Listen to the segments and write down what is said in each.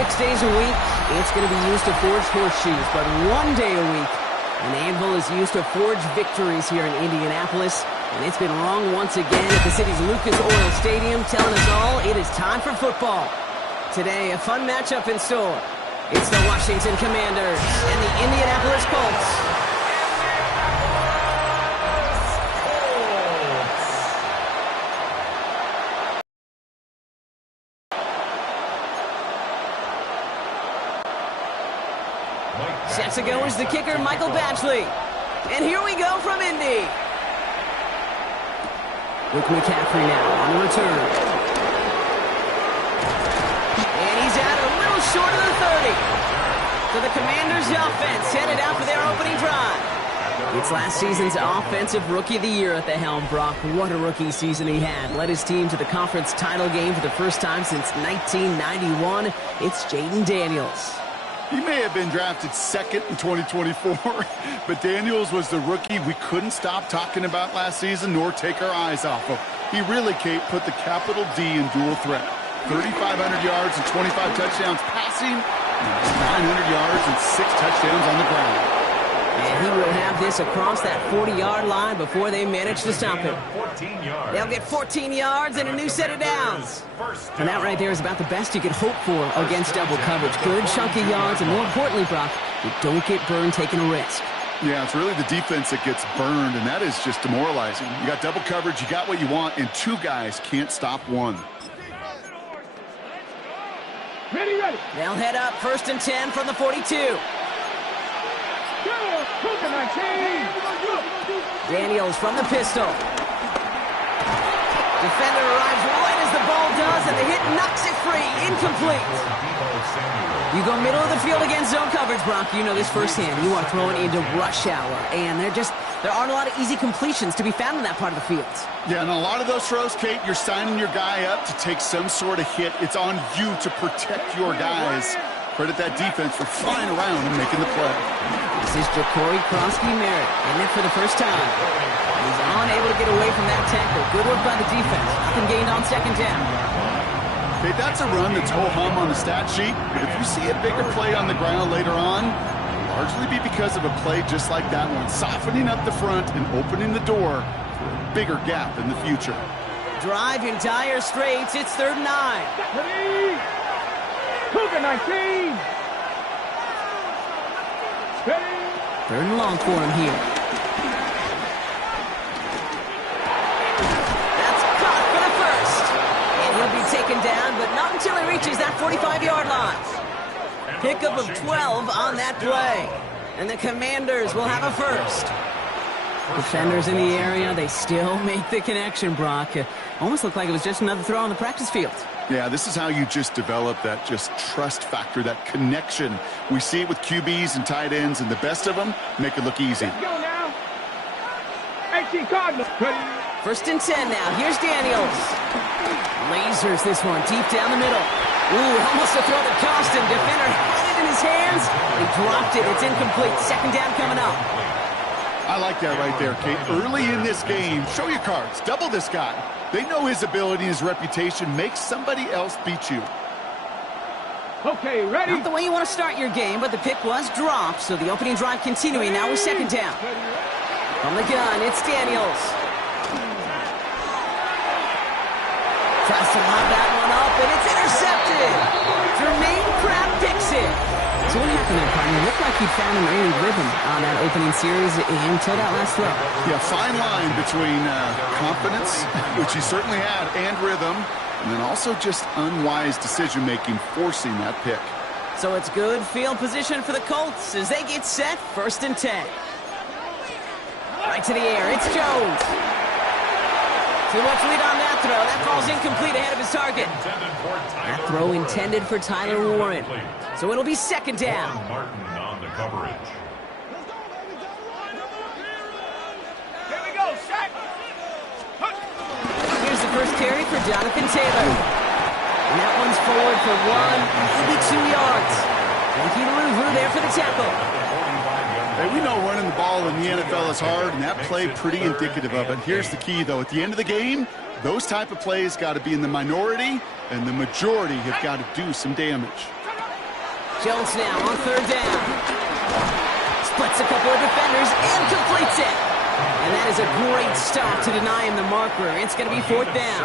6 days a week, it's going to be used to forge horseshoes, but 1 day a week, an anvil is used to forge victories here in Indianapolis, and it's been wrong once again at the city's Lucas Oil Stadium, telling us all it is time for football. Today, a fun matchup in store. It's the Washington Commanders and the Indianapolis Colts. Set to go is the kicker, Michael Batchley. And here we go from Indy. With McCaffrey now on the return. And he's out a little short of the 30. So the Commanders' offense headed out for their opening drive. It's last season's Offensive Rookie of the Year at the helm, Brock. What a rookie season he had. Led his team to the conference title game for the first time since 1991. It's Jaden Daniels. He may have been drafted second in 2024, but Daniels was the rookie we couldn't stop talking about last season nor take our eyes off of. He really, Kate, put the capital D in dual threat. 3,500 yards and 25 touchdowns passing, and 900 yards and 6 touchdowns on the ground. And he will have this across that 40-yard line before they manage to stop him. They'll get 14 yards and a new set of downs. And that right there is about the best you could hope for against double coverage. Good chunky yards, and more importantly, Brock, you don't get burned taking a risk. Yeah, it's really the defense that gets burned, and that is just demoralizing. You got double coverage, you got what you want, and 2 guys can't stop one. Ready. They'll head up 1st and 10 from the 42. Daniels from the pistol. Defender arrives right as the ball does, and the hit knocks it free. Incomplete. You go middle of the field against zone coverage, Brock. You know this firsthand. You are throwing into rush hour, and there aren't a lot of easy completions to be found in that part of the field. Yeah, and a lot of those throws, Kate, you're signing your guy up to take some sort of hit. It's on you to protect your guys. Credit that defense for flying around and making the play. This is Jacory Krosky-Merritt, in it for the first time. He's unable to get away from that tackle. Good work by the defense. Nothing gained on 2nd down. Hey, that's a run that's ho-hum on the stat sheet, but if you see a bigger play on the ground later on, it'll largely be because of a play just like that one, softening up the front and opening the door for a bigger gap in the future. Drive in dire straits. It's 3rd and 9. Cougar 19. Ready. 3rd and long for him here. That's caught for the first. And he'll be taken down, but not until he reaches that 45-yard line. Pickup of 12 on that play. And the Commanders will have a first. Defenders in the area, they still make the connection, Brock. Almost looked like it was just another throw on the practice field. Yeah, this is how you just develop that just trust factor, that connection. We see it with QBs and tight ends, and the best of them make it look easy. Let's go now. 18 Cardinals. 1st and 10 now. Here's Daniels. Lasers this one deep down the middle. Ooh, almost a throw that cost him. Defender had it in his hands. He dropped it. It's incomplete. 2nd down coming up. I like that right there, Kate. Early in this game, show your cards. Double this guy. They know his ability and his reputation makes somebody else beat you. Okay, ready? Not the way you want to start your game, but the pick was dropped, so the opening drive continuing now with 2nd down. From the gun, it's Daniels. Tries to lob that one up, and it's intercepted. Jermaine Pratt picks it. So what happened there, partner? It looked like he found an early rhythm on that opening series until that last throw. Yeah, fine line between confidence, which he certainly had, and rhythm, and then also just unwise decision-making forcing that pick. So it's good field position for the Colts as they get set 1st and 10. Right to the air, it's Jones. Too much lead on that throw. That falls incomplete ahead of his target. That throw intended for Tyler Warren. So it'll be 2nd down. Martin on the coverage. Here we go, Shaq. Here's the first carry for Jonathan Taylor. And that one's forward for 1, maybe 2 yards. Lucky Louvu there for the tackle. Hey, we know running the ball in the NFL is hard, and that play pretty indicative of it. Here's the key, though. At the end of the game, those type of plays got to be in the minority, and the majority have got to do some damage. Jones now on third down. Splits a couple of defenders and completes it. And that is a great stop to deny him the marker. It's going to be fourth down.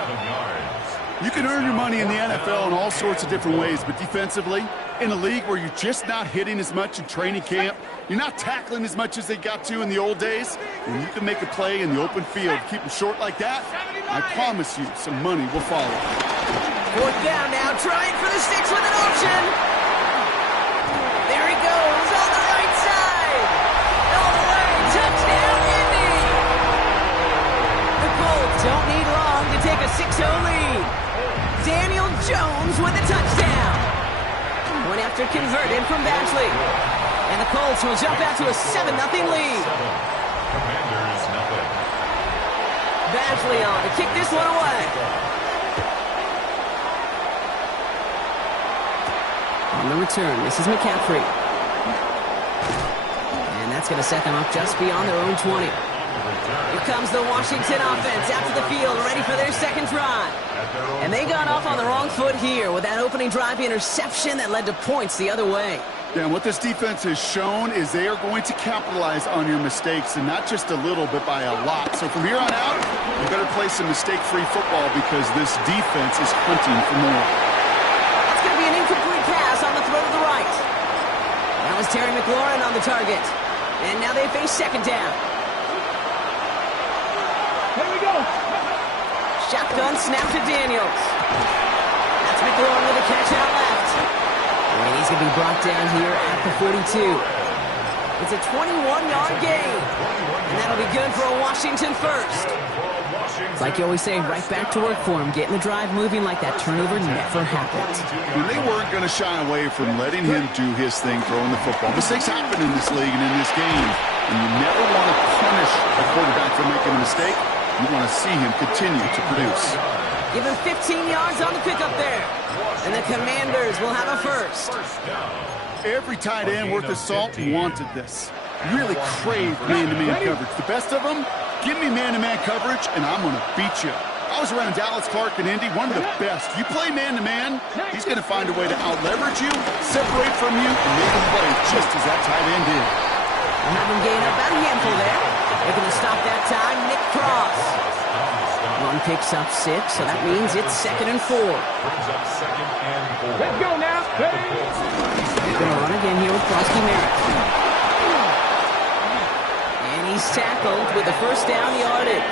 You can earn your money in the NFL in all sorts of different ways, but defensively, in a league where you're just not hitting as much in training camp, you're not tackling as much as they got to in the old days, when you can make a play in the open field, keep them short like that, I promise you some money will follow. Fourth down now, trying for the sticks with an option. There he goes on the right side. All the way, touchdown, Indy. The Colts don't need long to take a 6-0 lead. Daniel Jones with a touchdown. Went after converted from Badgley. And the Colts will jump out to a 7-0 lead. Badgley on to kick this one away. On the return, this is McCaffrey. And that's going to set them up just beyond their own 20. Here comes the Washington offense out to the field, ready for their second drive. And they got off on the wrong foot here with that opening drive interception that led to points the other way. Yeah, and what this defense has shown is they are going to capitalize on your mistakes, and not just a little, but by a lot. So from here on out, you better play some mistake-free football because this defense is hunting for more. It's going to be an incomplete pass on the throw to the right. That was Terry McLaurin on the target. And now they face second down. Here we go. Shotgun snap to Daniels. That's McLaurin with a catch out left. And he's going to be brought down here at the 42. It's a 21-yard gain. And that'll be good for a Washington first. It's like you always say, right back to work for him. Getting the drive moving like that turnover never happened. And they weren't going to shy away from letting him do his thing throwing the football. Mistakes happen in this league and in this game. And you never want to punish a quarterback for making a mistake. You want to see him continue to produce. Give him 15 yards on the pickup there. And the Commanders will have a first. Every tight end worth his salt wanted this. Really craved man-to-man coverage. The best of them, give me man-to-man coverage, and I'm going to beat you. I was around Dallas Clark and Indy, one of the best. You play man-to-man, he's going to find a way to out-leverage you, separate from you, and make a play just as that tight end did. We'll have him gain up about a handful there. Looking to stop that time, Nick Cross. One picks up 6, so that means it's 2nd and 4. Let's go now. Ready? They're going to run again here with Krosky Merritt. And he's tackled with the first down yardage.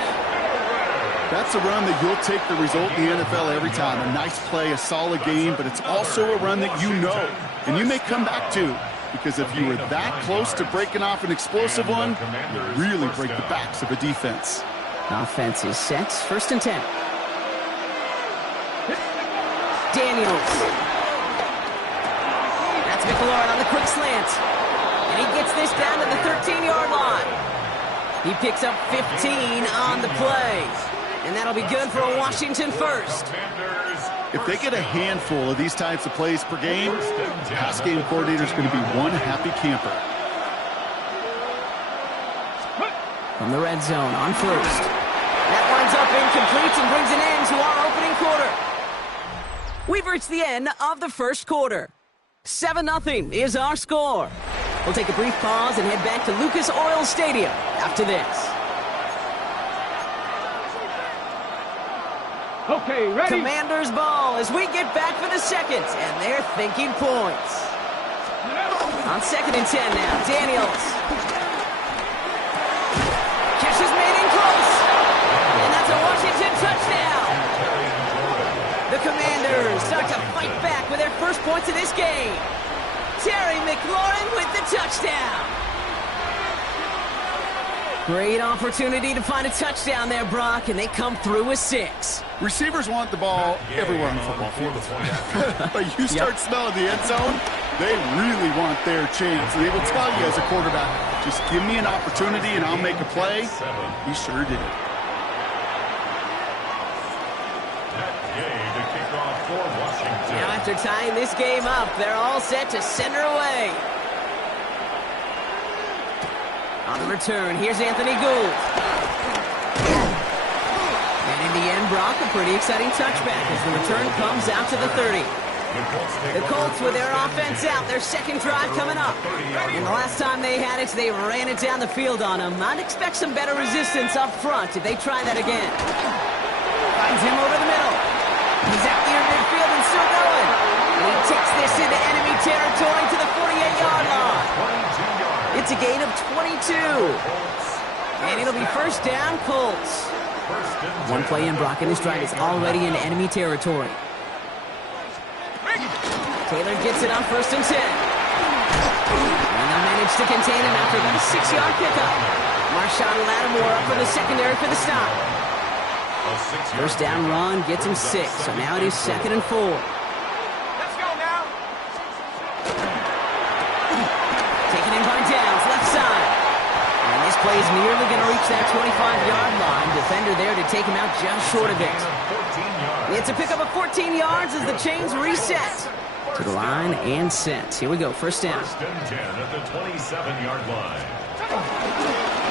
That's a run that you'll take the result in the NFL every time. A nice play, a solid game, but it's also a run that you know, and you may come back to. Because if you were that close to breaking off an explosive one, you really break the backs of a defense. Offense is set. 1st and 10. Daniels. That's McLaurin on the quick slant. And he gets this down to the 13-yard line. He picks up 15 on the play. And that'll be good for a Washington first. If they get a handful of these types of plays per game, the pass game coordinator is going to be one happy camper. From the red zone on first. That winds up incomplete and brings an end to our opening quarter. We've reached the end of the first quarter. 7-0 is our score. We'll take a brief pause and head back to Lucas Oil Stadium after this. Okay, ready? Commanders ball as we get back for the second, and they're thinking points. On 2nd and 10 now, Daniels. Catch is made in close. And that's a Washington touchdown. The Commanders start to fight back with their first points of this game. Terry McLaurin with the touchdown. Great opportunity to find a touchdown there, Brock, and they come through with 6. Receivers want the ball everywhere on the football field. But you start smelling the end zone, they really want their chance. And they will tell you as a quarterback, just give me an opportunity and I'll make a play. He sure did. Now after tying this game up, they're all set to send her away. On the return, here's Anthony Gould. And in the end, Brock, a pretty exciting touchback as the return comes out to the 30. The Colts with their offense out, their second drive coming up. And the last time they had it, they ran it down the field on them. I'd expect some better resistance up front if they try that again. Finds him over the middle. He's out near midfield and still going. And he takes this into enemy territory to the 48-yard line. It's a gain of 22. And it'll be first down, Colts. One play in, Brock, and this drive is already in enemy territory. Taylor gets it on 1st and 10. And they'll manage to contain him after about a 6-yard pickup. Marshawn Lattimore up for the secondary for the stop. First down run gets him 6, so now it is 2nd and 4. Let's go now. Taken in by Downs, left side. And this play is nearly going to reach that 25-yard line. Defender there to take him out just short of it. It's a pickup of 14 yards as the chains reset. To the line and sent. Here we go, first down. 1st and 10 at the 27-yard line.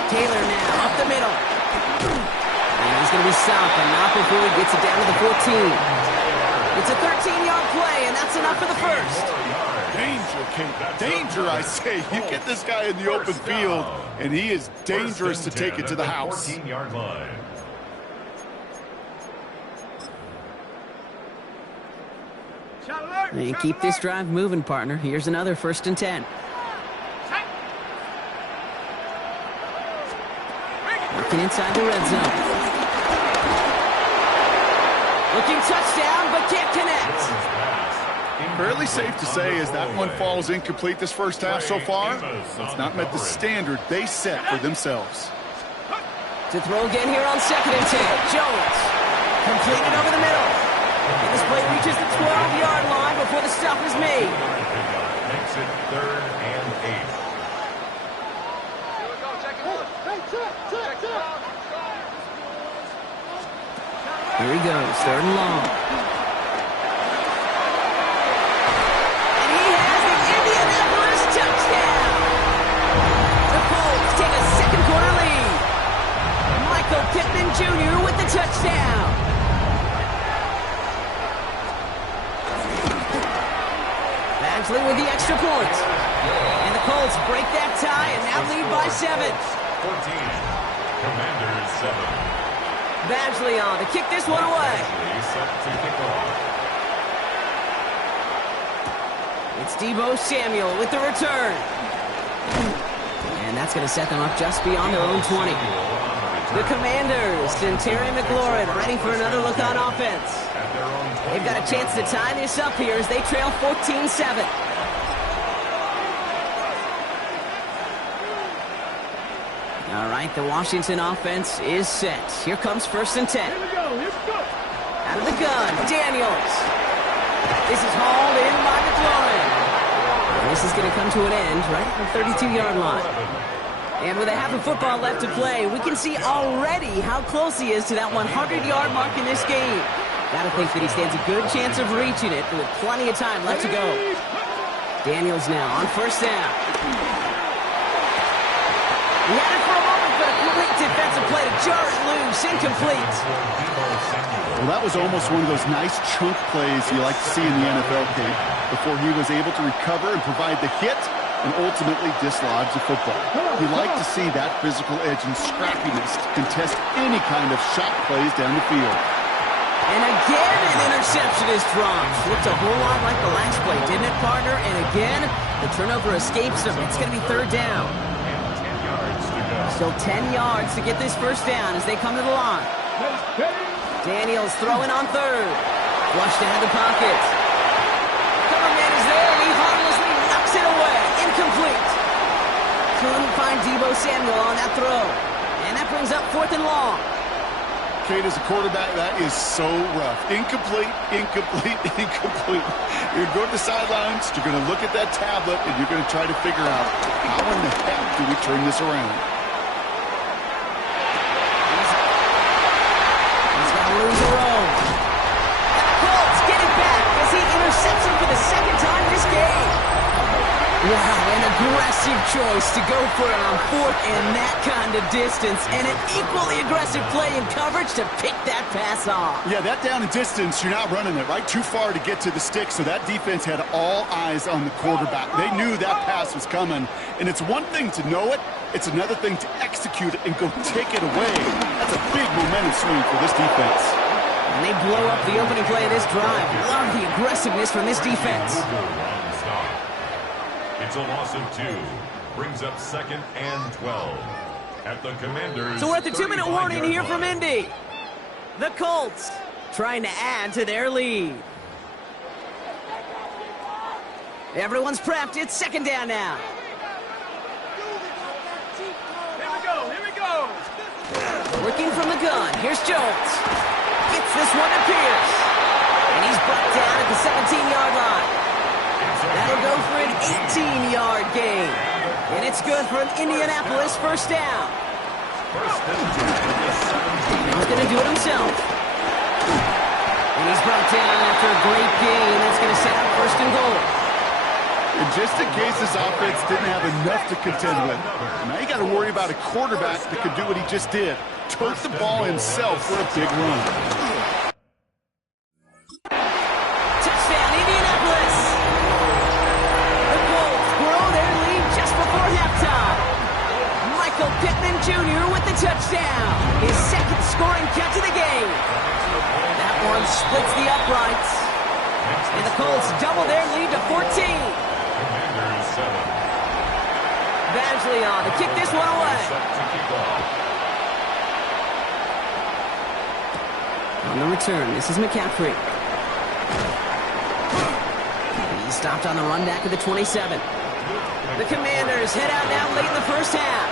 Taylor now up the middle. And he's going to be stopped, but not before he gets it down to the 14. It's a 13-yard play, and that's enough for the first. Danger, Kate. Danger, I say. You get this guy in the open field, and he is dangerous to take it to the house. 14-yard line. And keep this drive moving, partner. Here's another 1st and 10. Working inside the red zone. Looking touchdown, but can't connect. Fairly safe to say as that one falls incomplete this first half so far. It's not met the standard they set for themselves. To throw again here on 2nd and 10. Jones. Completed over the middle. And this play reaches the 12-yard line before the stop is made. Makes it 3rd and 8. Here he goes, 3rd and long. And he has the Indianapolis touchdown. The Colts take a second quarter lead. Michael Pittman Jr. with the touchdown. Badgley with the extra point. And the Colts break that tie and now lead by 7. 14. Commanders 7. Badgley on to kick this one away. Set to kick off. It's Deebo Samuel with the return. And that's going to set them up just beyond their own 20. The Commanders and Terry McLaurin ready for another look on offense. They've got a chance to tie this up here as they trail 14-7. All right, the Washington offense is set. Here comes 1st and 10. Here we go. Here we go. Out of the gun, Daniels. This is hauled in by McLaurin. And this is going to come to an end right at the 32-yard line. And with a half of football left to play, we can see already how close he is to that 100-yard mark in this game. Got to think that he stands a good chance of reaching it with plenty of time left to go. Daniels now on 1st down. He had it for a moment, but a great defensive play to jar it loose. Incomplete. Well, that was almost one of those nice chunk plays you like to see in the NFL, Kate, before he was able to recover and provide the hit and ultimately dislodge the football. You like to see that physical edge and scrappiness to contest any kind of shot plays down the field. And again, an interception is dropped. Looked a whole lot like the last play, didn't it, partner? And again, the turnover escapes him. It's going to be 3rd down. Still 10 yards to get this first down as they come to the line. Daniels throwing on 3rd. Flushed out of the pocket. Cover man is there, and he harmlessly knocks it away. Incomplete. Couldn't find Deebo Samuel on that throw. And that brings up 4th and long. Kate, as a quarterback, that is so rough. Incomplete, incomplete, incomplete. You're going to go to the sidelines, you're going to look at that tablet, and you're going to try to figure out how in the heck do we turn this around. He's got to lose a row. And the Colts get it back as he intercepts him for the 2nd time this game. Wow, and a aggressive choice to go for it on fourth and that kind of distance, and an equally aggressive play in coverage to pick that pass off. Yeah, that down and distance, you're not running it, right? Too far to get to the stick, so that defense had all eyes on the quarterback. They knew that pass was coming, and it's one thing to know it, it's another thing to execute it and go take it away. That's a big momentum swing for this defense. And they blow up the opening play of this drive. Love the aggressiveness from this defense. It's a loss of 2. Brings up 2nd and 12. At the Commanders. So we're at the 2-minute warning here from Indy. The Colts trying to add to their lead. Everyone's prepped. It's 2nd down now. Here we go. Working from the gun. Here's Jones. Gets this one to Pierce. And he's brought down at the 17-yard line. That'll go for an 18-yard gain. And it's good for an Indianapolis first down. He's going to do it himself. And he's brought down after a great gain. That's going to set up 1st and goal. And just in case this offense didn't have enough to contend with, now you got to worry about a quarterback that could do what he just did. Tote the ball himself for a big run. Touchdown, Indianapolis. The Colts grow their lead just before halftime. Michael Pittman Jr. with the touchdown. His 2nd scoring catch of the game. That one splits the uprights. And the Colts double their lead to 14. Badgley on to kick this one away. On the return, this is McCaffrey. He's stopped on the run back of the 27. The Commanders head out now late in the first half.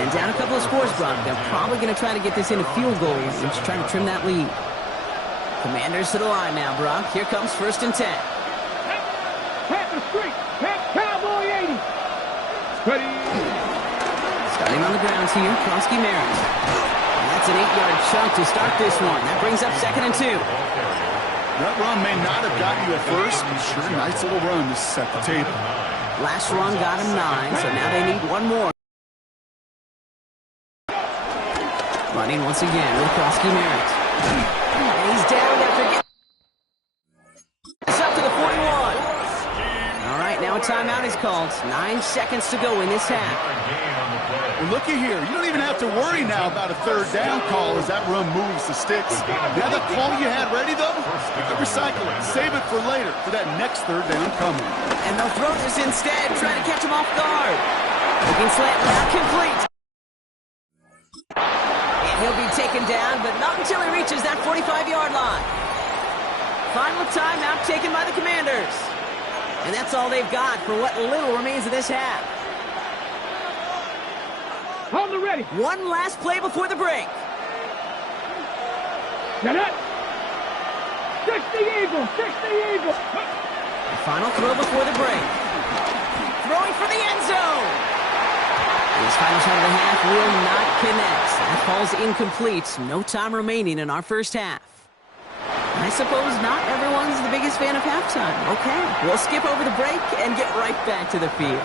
And down a couple of scores, Brock. They're probably going to try to get this into field goal range, trying to trim that lead. Commanders to the line now, Brock. Here comes 1st and 10. Pat the street. Pat Cowboy 80. Ready. Starting on the ground here, Krosky Merritt. And that's an 8-yard chunk to start this one. That brings up 2nd and 2. That run may not have gotten you at first, but sure, nice little run to set the table. Last run got him 9, so now they need one more. Running once again with Krosky Merritt. And he's down after getting... It's up to the 41. All right, now a timeout is called. 9 seconds to go in this half. Well, looky here. You don't even have to worry now about a 3rd down call as that run moves the sticks. Now the call you had ready, though, you can recycle it. Save it for later, for that next 3rd down coming. And they'll throw this instead, trying to catch him off guard. Looking slant, now complete. And he'll be taken down, but not until he reaches that 45-yard line. Final timeout taken by the Commanders. And that's all they've got for what little remains of this half. Hold the ready. One last play before the break. Get it. 60 Eagles. 60 Eagles. The final throw before the break. Throwing for the end zone. This final shot of the half will not connect. That falls incomplete. No time remaining in our first half. I suppose not everyone's the biggest fan of halftime. Okay, we'll skip over the break and get right back to the field.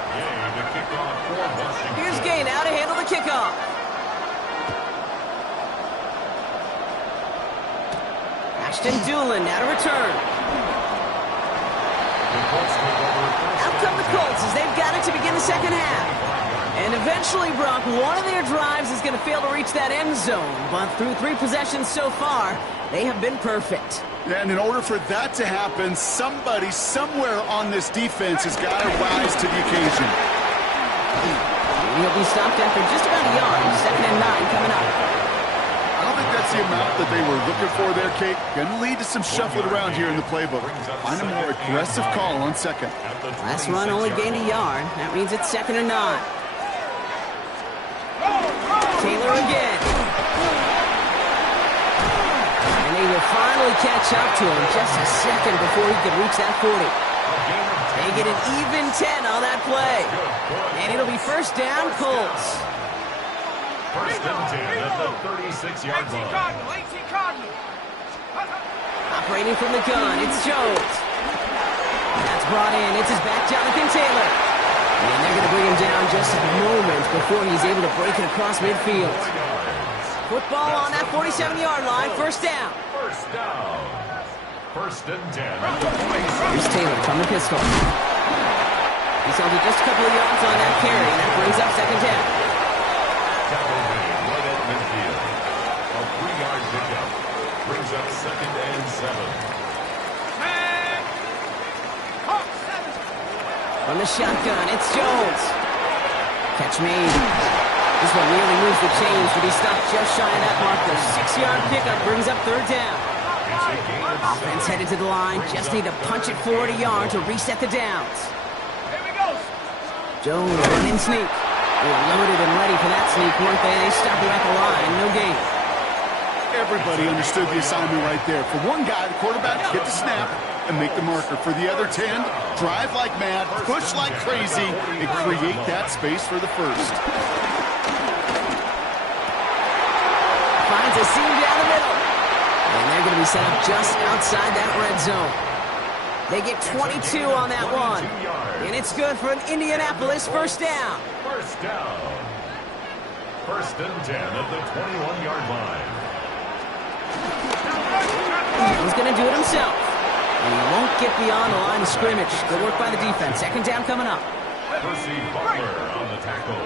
Here's Gay now to handle the kickoff. Ashton Doolin now to return. Out come the Colts as they've got it to begin the second half. And eventually, Brock, one of their drives is going to fail to reach that end zone. But through 3 possessions so far, they have been perfect. Yeah, and in order for that to happen, somebody somewhere on this defense has got to rise to the occasion. He'll be stopped after just about a yard. 2nd and 9 coming up. I don't think that's the amount that they were looking for there, Kate. Going to lead to some shuffling around here in the playbook. Find a more aggressive call on 2nd. Last run only gained a yard. That means it's 2nd and 9. Taylor again. And they will finally catch up to him just a second before he could reach that 40. They get an even 10 on that play. And it'll be first down, Colts. First and 10 at the 36-yard line. 18 Cardinal. Operating from the gun, it's Jones. That's brought in. It's his back, Jonathan Taylor. And they're going to bring him down just a moment before he's able to break it across midfield. Football on that 47-yard line, first down. First down. First and 10. Here's Taylor from the pistol. He's held it just a couple of yards on that carry, and that brings up second down. Tackle made right at midfield. A 3-yard pickup brings up second and 7. From the shotgun, it's Jones. Catch made. This one nearly moves the chains, but he stopped just shy of that mark. The 6-yard pickup brings up third down. Offense headed to the line. Just need to punch it forward a yard to reset the downs. Here we go. Jones running sneak. They were loaded and ready for that sneak, weren't they? They stopped it at the line. No gain. Everybody understood the assignment right there. For one guy, the quarterback, hit the snap and make the marker. For the other 10, drive like mad, push like crazy, and create that space for the first. Finds a seam down the middle. And they're going to be set up just outside that red zone. They get 22 on that one. And it's good for an Indianapolis first down. First down. First and 10 at the 21-yard line. He's going to do it himself. And he won't get beyond the line of scrimmage. Good work by the defense. Second down coming up. Percy Butler on the tackle.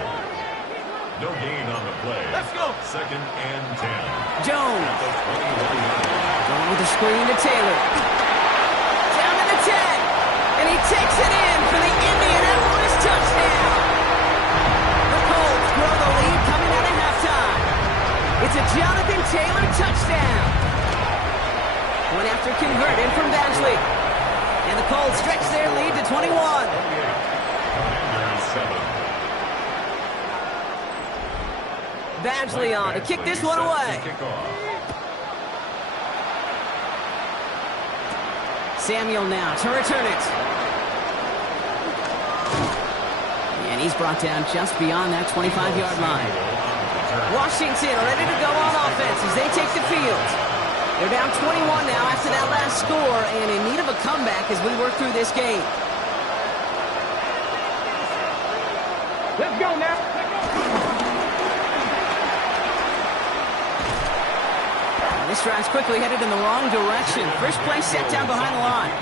No gain on the play. Let's go. Second and 10. Jones. At the 21-yard line. Going with the screen to Taylor. Down to the 10. And he takes it in for the Indianapolis touchdown. The Colts grow the lead coming out of halftime. It's a Jonathan Taylor touchdown. Went after converted from Badgley. And the Colts stretch their lead to 21. Commanders 7. Badgley on to kick this one away. Samuel now to return it. And he's brought down just beyond that 25-yard line. Washington ready to go on offense as they take the field. They're down 21 now after that last score and in need of a comeback as we work through this game. Let's go now. This drive's quickly headed in the wrong direction. First play set down behind the line.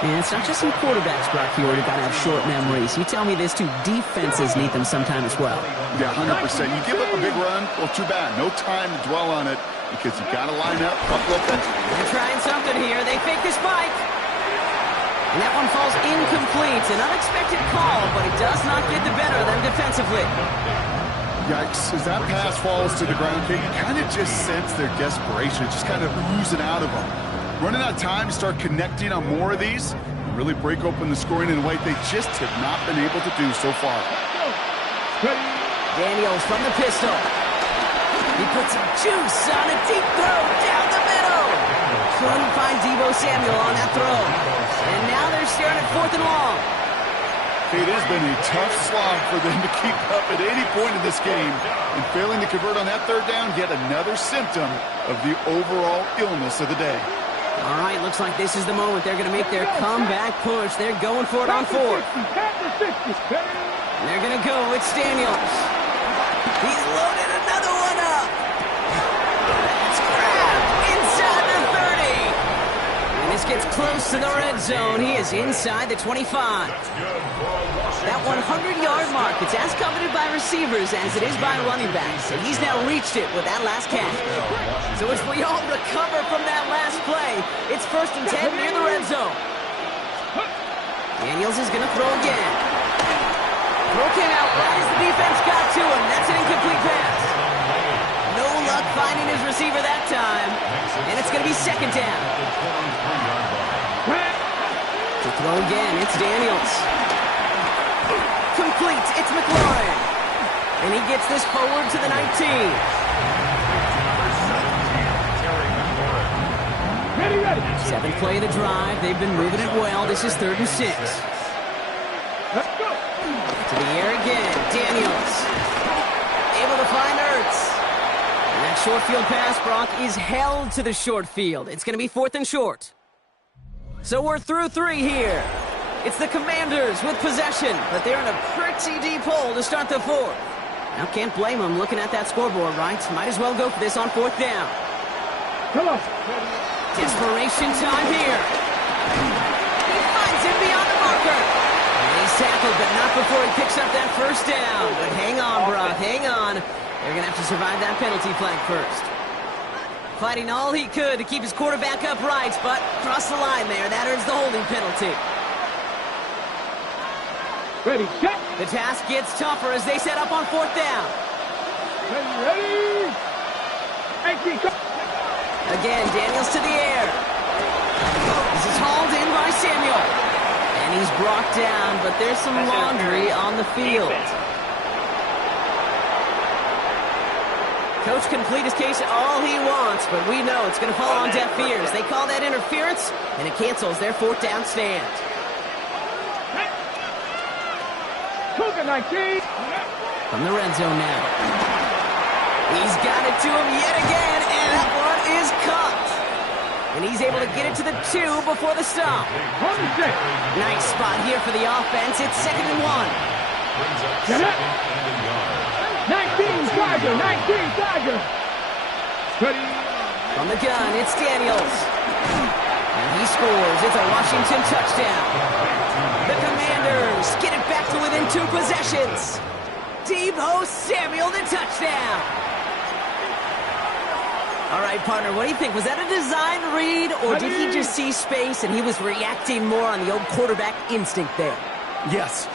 And it's not just some quarterbacks, Brock, here who got to have short memories. You tell me this too, defenses need them sometime as well. Yeah, 100%. You give up a big run, well, too bad. No time to dwell on it because you got to line up, couple of things. They're trying something here. They fake the spike. And that one falls incomplete. An unexpected call, but it does not get the better of them defensively. Yikes, as that pass falls to the ground, you kind of just sense their desperation, just kind of oozing out of them. Running out of time to start connecting on more of these, and really break open the scoring in a way they just have not been able to do so far. Daniels from the pistol. He puts some juice on a deep throw down the middle. Couldn't find Deebo Samuel on that throw. And now they're staring at 4th and long. It has been a tough slog for them to keep up at any point in this game. And failing to convert on that third down, yet another symptom of the overall illness of the day. All right, looks like this is the moment they're going to make their comeback push. They're going for it on 4th. And they're going to go. It's Daniels. He's loaded another one up. That's grabbed inside the 30. And this gets close to the red zone. He is inside the 25. That 100-yard mark, it's as coveted by receivers as it is by running backs. And he's now reached it with that last catch. So as we all recover from that last play, it's 1st and 10 near the red zone. Daniels is going to throw again. Throw came out right as the defense got to him. That's an incomplete pass. No luck finding his receiver that time. And it's going to be 2nd down. To throw again, it's Daniels. Complete, it's McLaurin. And he gets this forward to the 19. Ready. 7th play of the drive. They've been moving it well. This is 3rd and 6. Let's go. To the air again. Daniels. Able to find Ertz. And that short field pass, Brock, is held to the short field. It's going to be 4th and short. So we're through 3 here. It's the Commanders with possession, but they're in a pretty deep hole to start the fourth. Now, can't blame them looking at that scoreboard, right? Might as well go for this on fourth down. Come on. Desperation time here. He finds him beyond the marker. And he's tackled, but not before he picks up that first down. But hang on, Brock, hang on. They're going to have to survive that penalty flag first. Fighting all he could to keep his quarterback upright, but crossed the line there. That earns the holding penalty. Ready, set. The task gets tougher as they set up on fourth down. Ready. Again, Daniels to the air. This is hauled in by Samuel. And he's brought down, but there's some laundry on the field. Coach can plead his case all he wants, but we know it's going to fall on deaf ears. They call that interference, and it cancels their fourth down stand. 19. From the red zone now. He's got it to him yet again, and that one is caught. And he's able to get it to the 2 before the stop. Nice spot here for the offense. It's 2nd and 1. 19 Tiger, 19 Tiger. Ready. From the gun, it's Daniels. And he scores. It's a Washington touchdown. The Commanders get it back to within 2 possessions. Deebo Samuel, the touchdown. All right, partner, what do you think? Was that a design read, or did he just see space and he was reacting more on the old quarterback instinct there? Yes.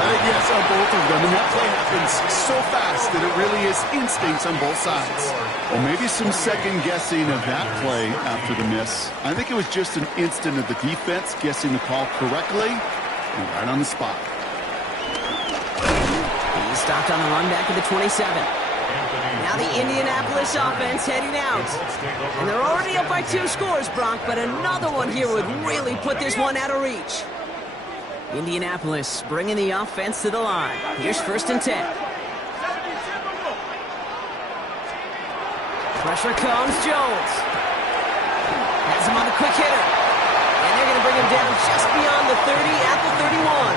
Yes, on both of them. And that play happens so fast that it really is instincts on both sides. Well, maybe some second guessing of that play after the miss. I think it was just an instant of the defense guessing the call correctly and right on the spot. He stopped on the run back at the 27. Now the Indianapolis offense heading out. And they're already up by 2 scores, Brock, but another one here would really put this one out of reach. Indianapolis bringing the offense to the line. Here's 1st and 10. Pressure comes, Jones. Has him on the quick hitter. And they're going to bring him down just beyond the 30 at the 31.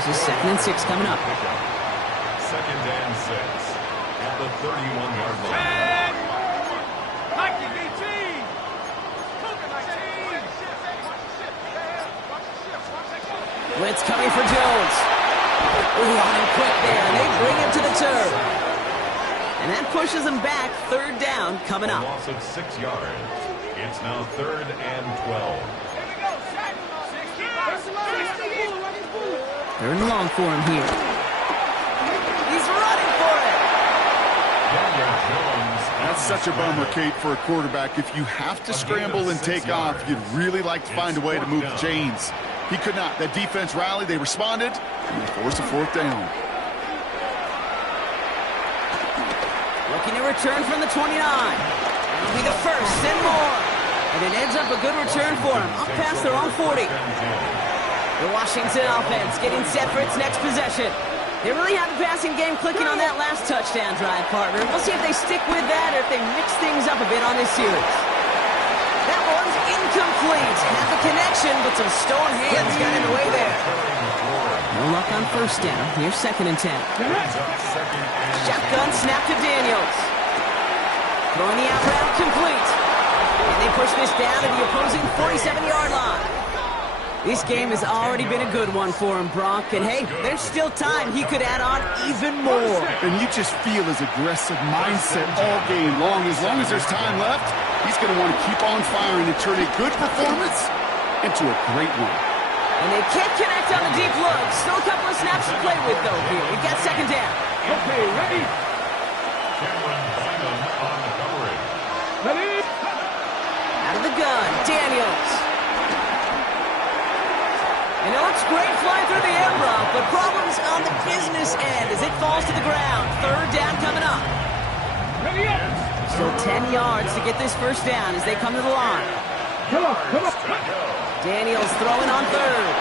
This is 2nd and 6 coming up. 2nd and 6 at the 31-yard line. Blitz coming for Jones. Ooh, on him quick there. They bring him to the turf. And that pushes him back. 3rd down coming up. A loss of 6 yards. It's now 3rd and 12. 3rd and long for him here. He's running for it. That's such a bummer, Kate, for a quarterback. If you have to scramble and take off, you'd really like to find a way to move the chains. He could not. That defense rallied. They responded, and they forced a 4th down. Looking to return from the 29. It'll be the 1st and more. And it ends up a good return for him. Up past their own 40. The Washington offense getting set for its next possession. They really have the passing game clicking on that last touchdown drive, partner. We'll see if they stick with that or if they mix things up a bit on this series. That one's incomplete. Had the connection, but some stone hands got in the way there. No luck on 1st down. Here's 2nd and 10. Shotgun snap to Daniels. Throwing the out route complete. And they push this down to the opposing 47-yard line. This game has already been a good one for him, Brock. And hey, there's still time. He could add on even more. And you just feel his aggressive mindset all game long. As there's time left, he's going to want to keep on firing and turn a good performance into a great one. And they can't connect on the deep look. Still a couple of snaps to play with, though, here. We got 2nd down. Okay, ready. Cameron Bynum on the coverage. Ready. Out of the gun, Daniels. And it looks great flying through the air, Brock, but problems on the business end as it falls to the ground. 3rd down coming up. Ready up. Still 10 yards to get this 1st down as they come to the line. Come on, come on. Daniels throwing on 3rd.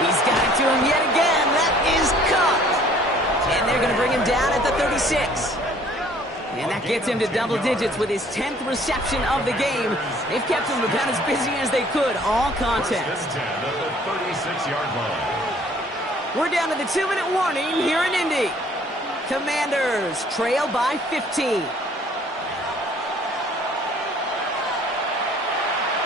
He's got it to him yet again. That is caught. And they're going to bring him down at the 36. And that gets him to double digits with his 10th reception of the game. They've kept him about as busy as they could all contest. 10 at the 36-yard line. We're down to the 2-minute warning here in Indy. Commanders trail by 15.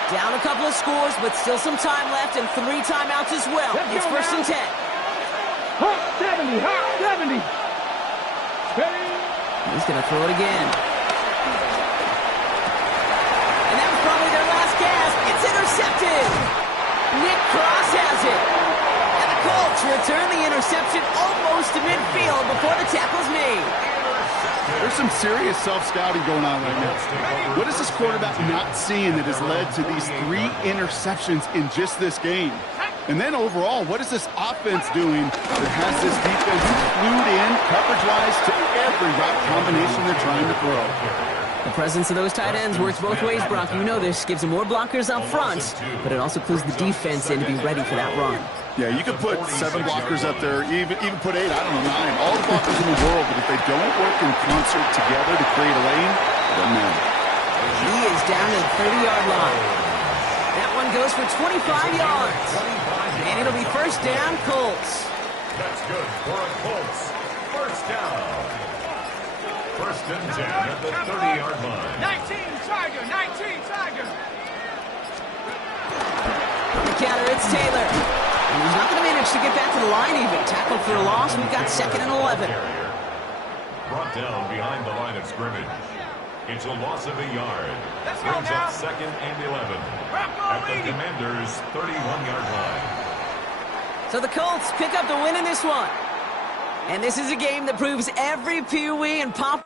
Down a couple of scores, but still some time left and 3 timeouts as well. It's first and 10. Hot 70, hot 70. Ready? He's going to throw it again. And that was probably their last gasp. It's intercepted. Nick Cross has it. And the Colts return the interception almost to midfield before the tackle's made. There's some serious self-scouting going on right now. What is this quarterback not seeing that has led to these 3 interceptions in just this game? And then overall, what is this offense doing that has this defense glued in, coverage-wise, to every route combination they're trying to throw? The presence of those tight ends works both ways, Brock. You know this. Gives them more blockers up front, but it also clues the defense in to be ready for that run. Yeah, you could put 7 blockers up there, even put 8, I don't know, 9. All the blockers in the world, but if they don't work in concert together to create a lane, it doesn't matter. He is down to the 30-yard line. That one goes for 25 yards. And it'll be first down, Colts. That's good for a Colts. First down. First and 10 at the 30-yard line. 19 Tiger, 19 Tiger. On the counter, it's Taylor. And he's not going to manage to get back to the line even. Tackled for a loss. We've got second and 11. Brought down behind the line of scrimmage. It's a loss of a yard. Let's go Brings now. up second and 11 at the Commanders' 31-yard line. So the Colts pick up the win in this one. And this is a game that proves every Pee-wee and Pop.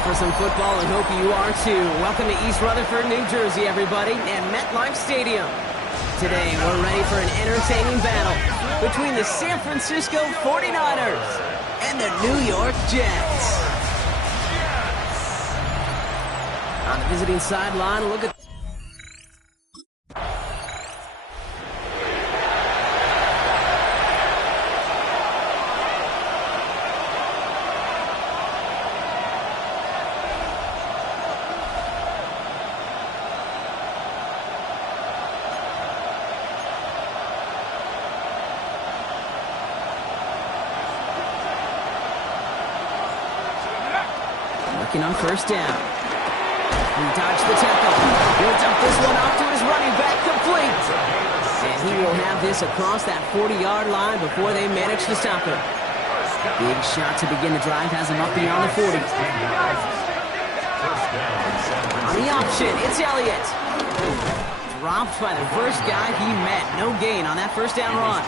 For some football, and hope you are too. Welcome to East Rutherford, New Jersey, everybody, and MetLife Stadium. Today, we're ready for an entertaining battle between the San Francisco 49ers and the New York Jets. On the visiting sideline, look at on first down. He dodged the tackle. He'll dump this one off to his running back, complete. And he will have this across that 40-yard line before they manage to stop him. Big shot to begin the drive has him up beyond the 40. On the option, it's Elliott. Dropped by the first guy he met. No gain on that first down run.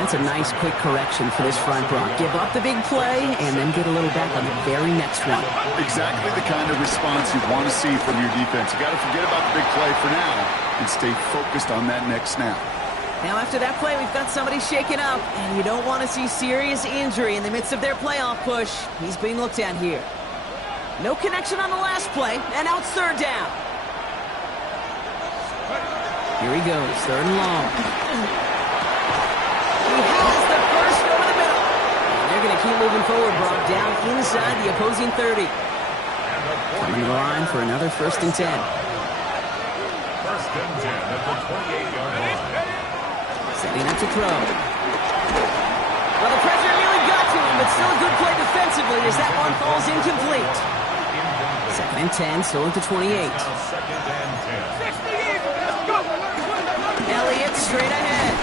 That's a nice quick correction for this front, Brock. Give up the big play and then get a little back on the very next one. Exactly the kind of response you want to see from your defense. You got to forget about the big play for now and stay focused on that next snap. Now after that play, we've got somebody shaken up, and you don't want to see serious injury in the midst of their playoff push. He's being looked at here. No connection on the last play, and now it's third down. Here he goes, 3rd and long. He has the first over the middle. And they're going to keep moving forward, Brock, down inside the opposing 30. Coming to the line for another 1st and 10. 1st and 10 at the 28-yard line. Setting up to throw. Well, the pressure nearly got to him, but still a good play defensively as that one falls incomplete. 2nd and 10, still at the 28. Now 2nd and 10. Elliott straight ahead.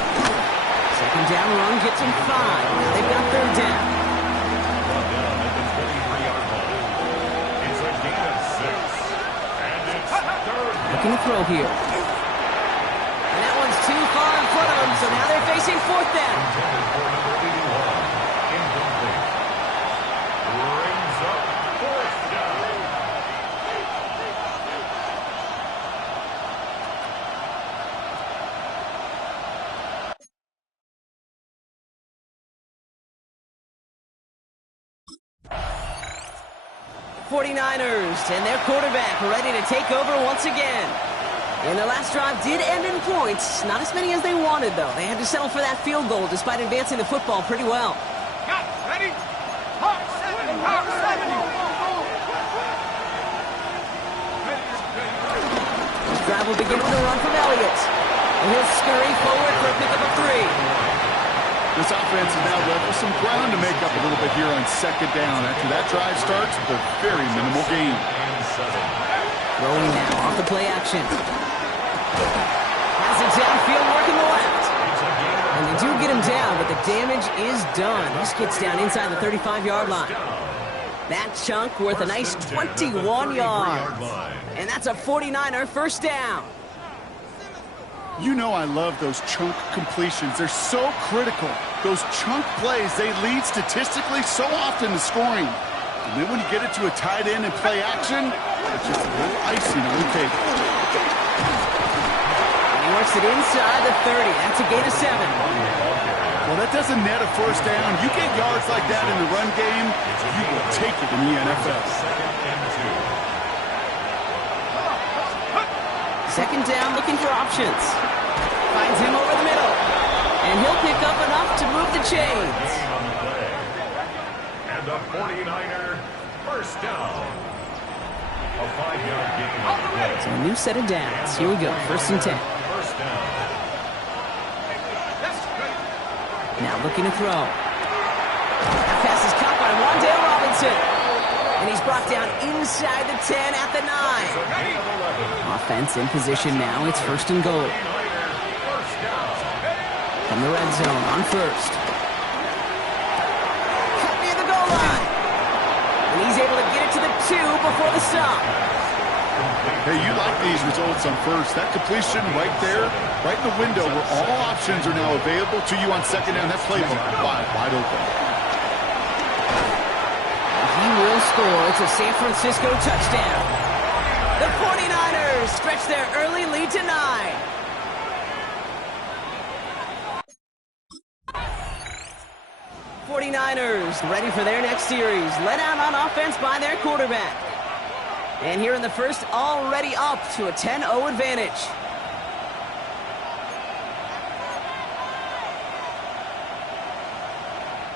2nd down run gets him 5. Now they've got 3rd down. Brought down at the 23-yard line. It's a gain of 6. And it's 3rd. Looking to throw here. And that one's too far in front of him, so now they're facing 4th down. Intended for number 81. Incomplete. Brings up 4th down. '49ers and their quarterback ready to take over once again. And their last drive did end in points. Not as many as they wanted, though. They had to settle for that field goal despite advancing the football pretty well. Got it. Ready? Hawk 70. Hawk 70. This drive will begin with a run from Elliott. And he'll scurry forward for a pickup of 3. This offense is now left with some ground to make up a little bit here on 2nd down. After that drive starts, with a very minimal gain. And 7. Rolling now off the play action. Has it downfield working the left. And they do get him down, but the damage is done. This gets down inside the 35-yard line. That chunk worth a nice 21 yards. And that's a 49er 1st down. You know I love those chunk completions. They're so critical. Those chunk plays, they lead statistically so often to scoring. And then when you get it to a tight end and play action, it's just a little icing on the cake. And he works it inside the 30. That's a gain of 7. Well, that doesn't net a 1st down. You get yards like that in the run game, you will take it in the NFL. 2nd down, looking for options. Finds him over the middle. And he'll pick up enough to move the chains. And a 49er 1st down. A 5-yard gain on the play. So a new set of downs. Here we go, 1st and 10. 1st down. Now looking to throw. That pass is caught by Wan'Dale Robinson. And he's brought down inside the 10 at the 9. Offense in position now. It's 1st and goal. From the red zone on 1st. Cut near the goal line. And he's able to get it to the 2 before the stop. Hey, you like these results on 1st. That completion right there, right in the window where all options are now available to you on 2nd down. That playbook wide open. He will score. It's a San Francisco touchdown. The 49ers stretch their early lead to 9. '49ers ready for their next series. Led out on offense by their quarterback. And here in the 1st, already up to a 10-0 advantage.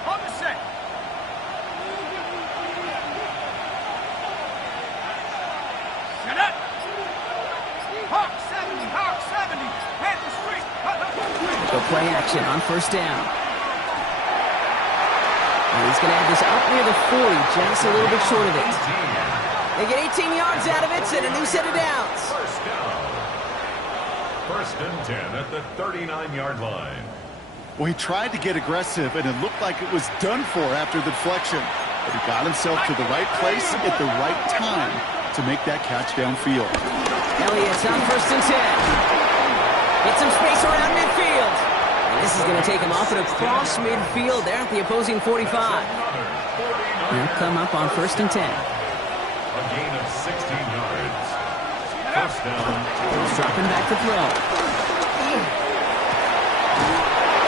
On the set. Set up. Hawk 70. Hawk 70. Head the street. The play action on 1st down. And he's going to have this up near the 40, just a little bit short of it. They get 18 yards out of it and a new set of downs. 1st down. 1st and 10 at the 39-yard line. Well, he tried to get aggressive, and it looked like it was done for after the deflection. But he got himself to the right place at the right time to make that catch downfield. Elliott's on 1st and 10. Get some space around midfield. And this is going to take him off and across midfield there at the opposing 45. He'll come up on 1st and 10. A gain of 16 yards. 1st down. He's dropping back to throw.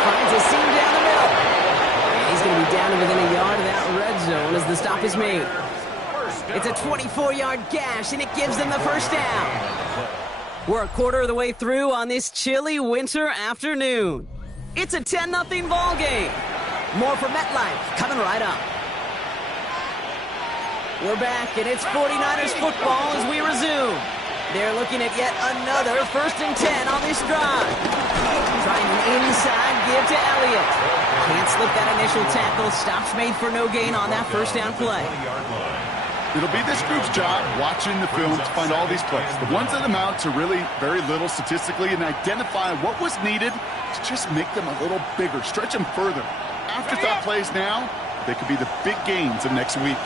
Finds a seam down the middle. And he's going to be down to within a yard of that red zone as the stop is made. It's a 24-yard gash, and it gives them the 1st down. We're a quarter of the way through on this chilly winter afternoon. It's a 10-0 ball game. More from MetLife coming right up. We're back, and it's 49ers football as we resume. They're looking at yet another 1st and 10 on this drive. Trying an inside give to Elliott. Can't slip that initial tackle. Stops made for no gain on that first down play. It'll be this group's job watching the film to find all these plays. The ones that amount to really very little statistically and identify what was needed to just make them a little bigger, stretch them further. Afterthought plays now, they could be the big gains of next week.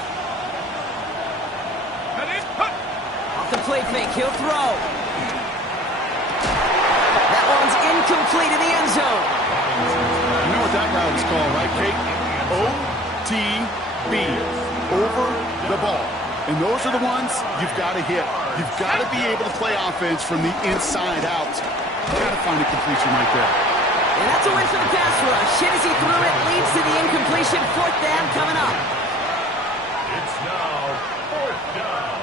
Off the play fake, he'll throw. That one's incomplete in the end zone. You know what that route is called, right, Kate? OTB, over the ball. And those are the ones you've got to hit. You've got to be able to play offense from the inside out. You've got to find a completion right there. And that's a win for the pass rush. Hit as he threw it, leads to the incompletion. 4th down coming up. It's now 4th down.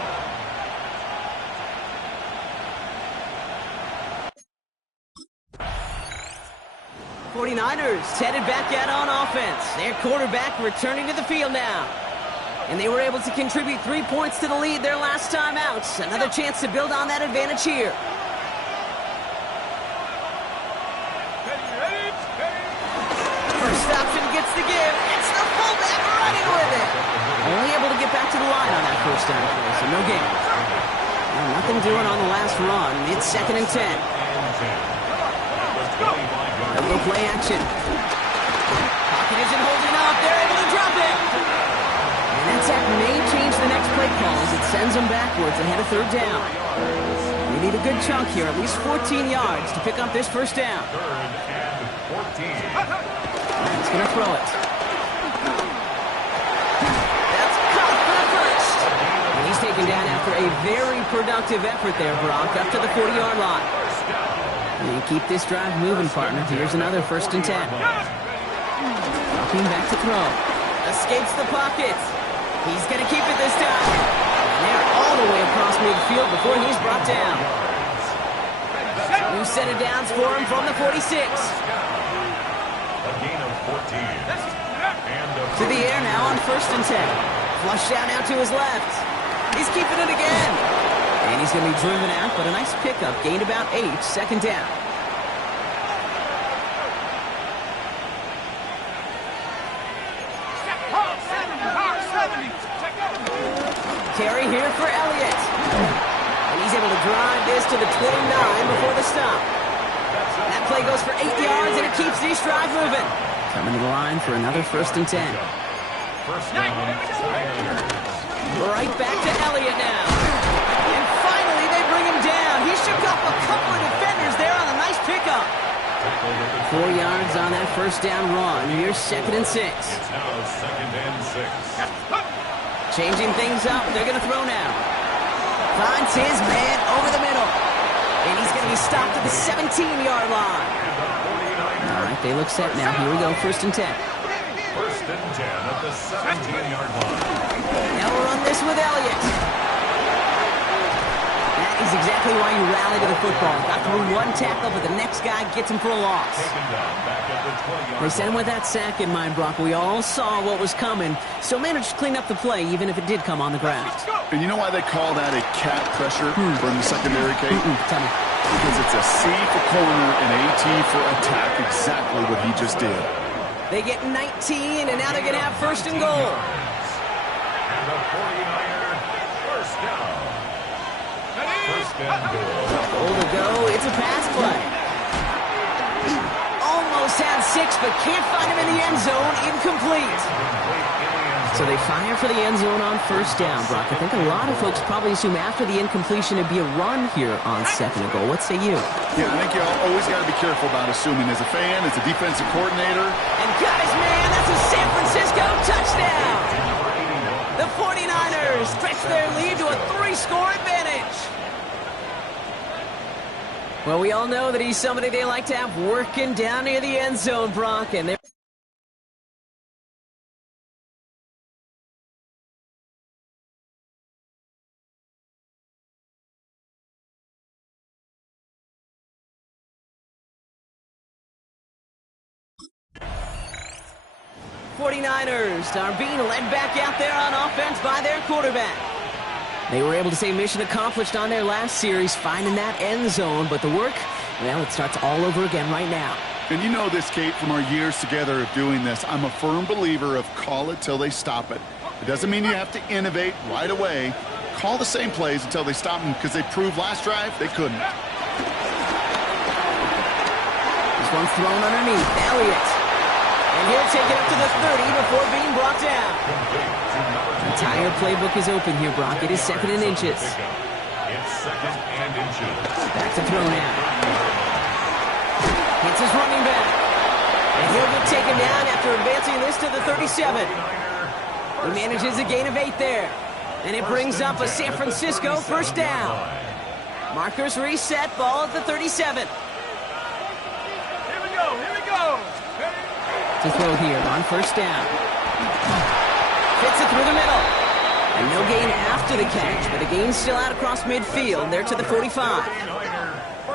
49ers headed back out on offense. Their quarterback returning to the field now. And they were able to contribute 3 points to the lead their last time out. Another chance to build on that advantage here. First option gets the give. It's the fullback running with it. Only able to get back to the line on that first down play, so no gain. Well, nothing doing on the last run. It's 2nd and 10. A little play action. Pocket isn't holding up. They're able to drop it. And that sack may change the next play call as it sends them backwards ahead of 3rd down. They need a good chunk here, at least 14 yards to pick up this first down. 3rd and 14. He's going to throw it. That's caught for the first. And he's taken down after a very productive effort there, Brock, up to the 40-yard line. And you keep this drive moving, partner. Here's another 1st and 10. Dropping back to throw. Escapes the pocket. He's going to keep it this time. And they're all the way across midfield before he's brought down. New set of downs for him from the 46. A gain of 14. To the air now on 1st and 10. Flush down out to his left. He's keeping it again. And he's going to be driven out, but a nice pickup. Gained about 8, 2nd down. Carry here for Elliott. And he's able to drive this to the 29 before the stop. That play goes for 8 yards, and it keeps this drive moving. Coming to the line for another 1st and 10. First down. Right back to Elliott now. And finally, they bring him down. He shook up a couple of defenders there on a nice pickup. 4 yards on that first down run. Here's 2nd and 6. It's now 2nd and 6. Changing things up. They're going to throw now. Finds his man over the middle. And he's going to be stopped at the 17-yard line. All right, they look set now. Here we go, 1st and 10. 1st and 10 at the 17-yard line. Now we'll run this with Elliott. That is exactly why you rally to the football. Got through one tackle, but the next guy gets him for a loss. Taken down back at the 20-yard They sent him with that sack in mind, Brock. We all saw what was coming. Still managed to clean up the play, even if it did come on the ground. And you know why they call that a cat pressure from the secondary, Kate? Tell me. Because it's a C for corner and a T for attack, exactly what he just did. They get 19, and now they're going to have 1st and goal. And the 49er first down. First and goal. Goal to go. It's a pass play. Almost had 6, but can't find him in the end zone. Incomplete. So they fire for the end zone on 1st down, Brock. I think a lot of folks probably assume after the incompletion it'd be a run here on 2nd and goal. What say you? Yeah, I think you always got to be careful about assuming as a fan, as a defensive coordinator. And guys, man, that's a San Francisco touchdown. The 49ers stretch their lead to a 3-score advantage. Well, we all know that he's somebody they like to have working down near the end zone, Brock, and they're 49ers are being led back out there on offense by their quarterback. They were able to say mission accomplished on their last series, finding that end zone, but the work, well, it starts all over again right now. And you know this, Kate, from our years together of doing this. I'm a firm believer of call it till they stop it. It doesn't mean you have to innovate right away. Call the same plays until they stop them, because they proved last drive they couldn't. This one's thrown underneath. Elliott. And he'll take it up to the 30 before being brought down. The entire playbook is open here, Brock. It is 2nd and inches. It's 2nd and inches. Back to throw now. Hits his running back. And he'll get taken down after advancing this to the 37. He manages a gain of 8 there. And it brings up a San Francisco first down. Markers reset, ball at the 37. Here we go, here we go. To throw here on first down. Fits it through the middle. And no gain after the catch, but the gain's still out across midfield. There to the 45.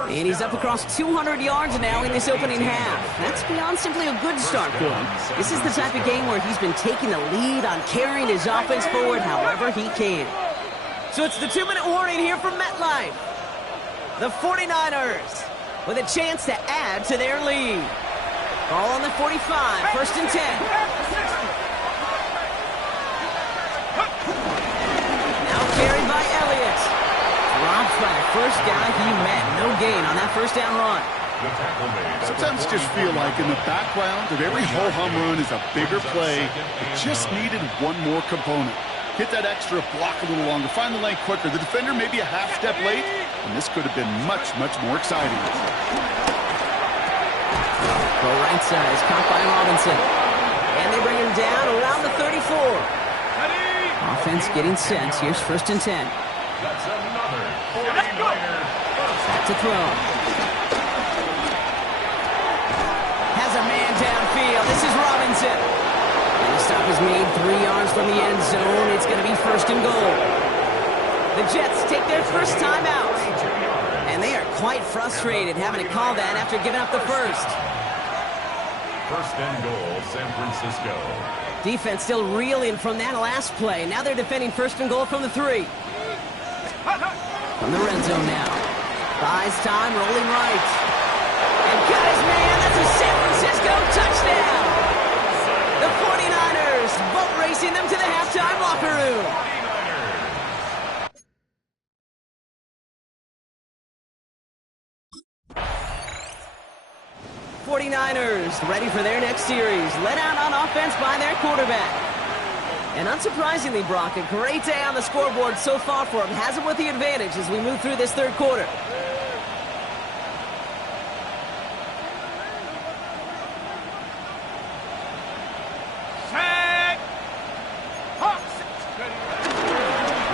And he's up across 200 yards now in this opening half. That's beyond simply a good start for him. This is the type of game where he's been taking the lead on carrying his offense forward however he can. So it's the 2-minute warning here from MetLife. The 49ers with a chance to add to their lead. Ball on the 45, 1st and 10. Now carried by Elliott. Dropped by the first guy he met. No gain on that first down run. Sometimes just feel like in the background of every ho-hum run is a bigger play. It just needed one more component. Hit that extra block a little longer. Find the lane quicker. The defender may be a half step late, and this could have been much, much more exciting. Go right side is caught by Robinson. And they bring him down around the 34. Offense getting set. Here's 1st and 10. That's another 49er. Back to throw. Has a man downfield. This is Robinson. And the stop is made 3 yards from the end zone. It's going to be 1st and goal. The Jets take their first time out. And they are quite frustrated having to call that after giving up the first. 1st and goal, San Francisco. Defense still reeling from that last play. Now they're defending 1st and goal from the 3. From the red zone now. Buys time, rolling right. And got his man. That's a San Francisco touchdown. The 49ers boat racing them to the halftime locker room. 49ers ready for their next series. Led out on offense by their quarterback. And unsurprisingly, Brock, a great day on the scoreboard so far for him. Has him with the advantage as we move through this 3rd quarter. Set. Hawks.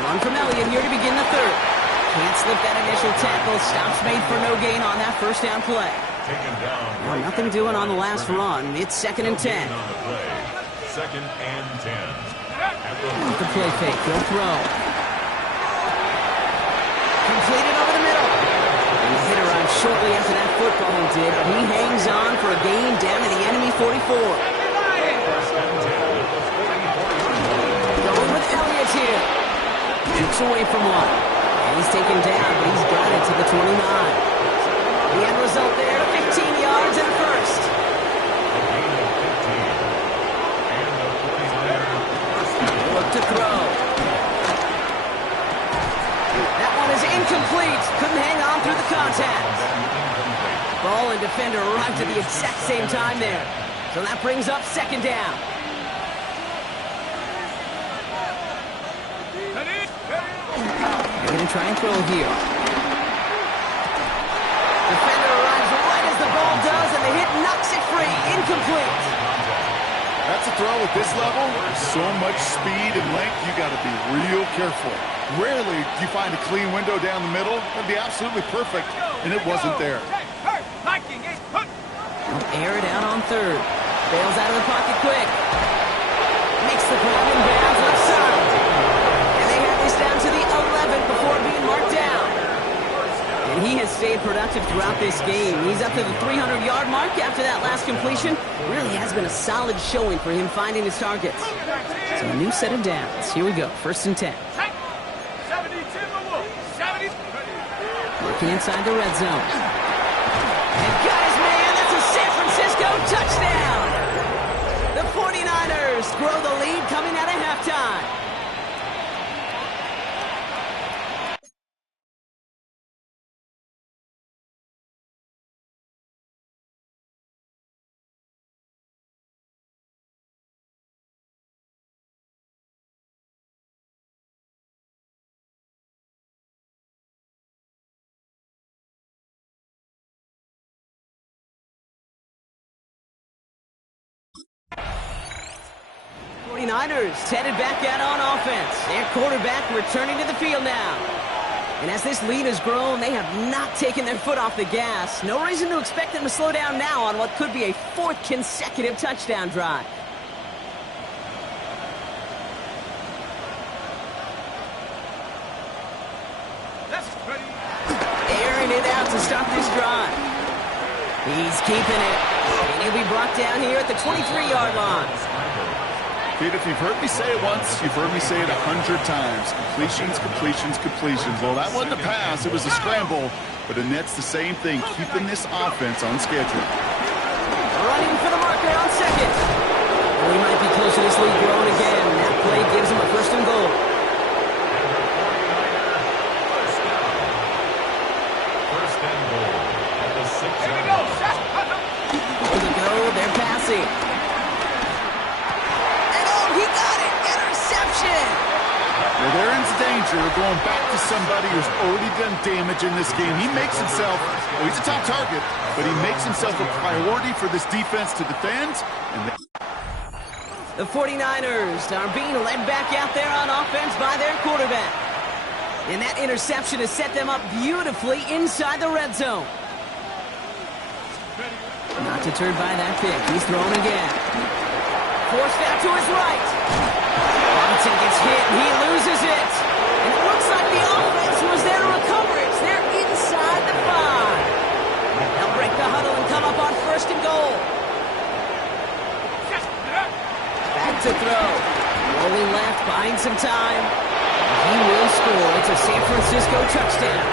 Run from Elliott here to begin the 3rd. Can't slip that initial tackle. Stops made for no gain on that first down play. Taken down. Well, nothing doing on the last run. It's 2nd and 10. On the play. 2nd and 10. With the play fake, he'll throw. Completed over the middle. And the hit arrived shortly after that football he did, but he hangs on for a gain down to the enemy 44. Going with Elliott here. Jukes away from one. And he's taken down, but he's got it to the 29. The end result there, 15 yards and a first. Look to throw. That one is incomplete. Couldn't hang on through the contact. Ball and defender arrived at the exact same time there. So that brings up 2nd down. They're going to try and throw here. Defender arrives right as the ball does, and the hit knocks it free. Incomplete. That's a throw at this level. So much speed and length, you got to be real careful. Rarely do you find a clean window down the middle. That'd be absolutely perfect, and it wasn't there. Air it out on 3rd. Bails out of the pocket quick. Makes the grab in bounds left side. And they have this down to the 11 before being marked down. And he has stayed productive throughout this game. He's up to the 300-yard mark after that last completion. Really has been a solid showing for him finding his targets. So a new set of downs. Here we go, 1st and 10. 70 Timberwolves. 70. Working inside the red zone. And guys, man, that's a San Francisco touchdown! The 49ers grow the lead coming out of halftime. Niners headed back out on offense. Their quarterback returning to the field now. And as this lead has grown, they have not taken their foot off the gas. No reason to expect them to slow down now on what could be a 4th consecutive touchdown drive. Airing it out to start this drive. He's keeping it. And he'll be brought down here at the 23-yard line. Kid, if you've heard me say it once, you've heard me say it 100 times. Completions, completions, completions. Well, that wasn't a pass. It was a scramble. But Annette's the same thing, keeping this offense on schedule. Running for the marker on 2nd. Well, he might be close to this lead growing again. That play gives him a 1st and goal. First and goal at the 6-yard line. Here we go. They're passing. Well, they're in danger of going back to somebody who's already done damage in this game. He makes himself, well, he's a top target, but he makes himself a priority for this defense to defend. And the 49ers are being led back out there on offense by their quarterback. And that interception has set them up beautifully inside the red zone. Not deterred by that pick. He's thrown again. Forced out to his right. Robinson gets hit, and he loses it. And it looks like the offense was there to recover it. They're inside the 5. They'll break the huddle and come up on 1st and goal. Back to throw. Rolling left, buying some time. He will score. It's a San Francisco touchdown.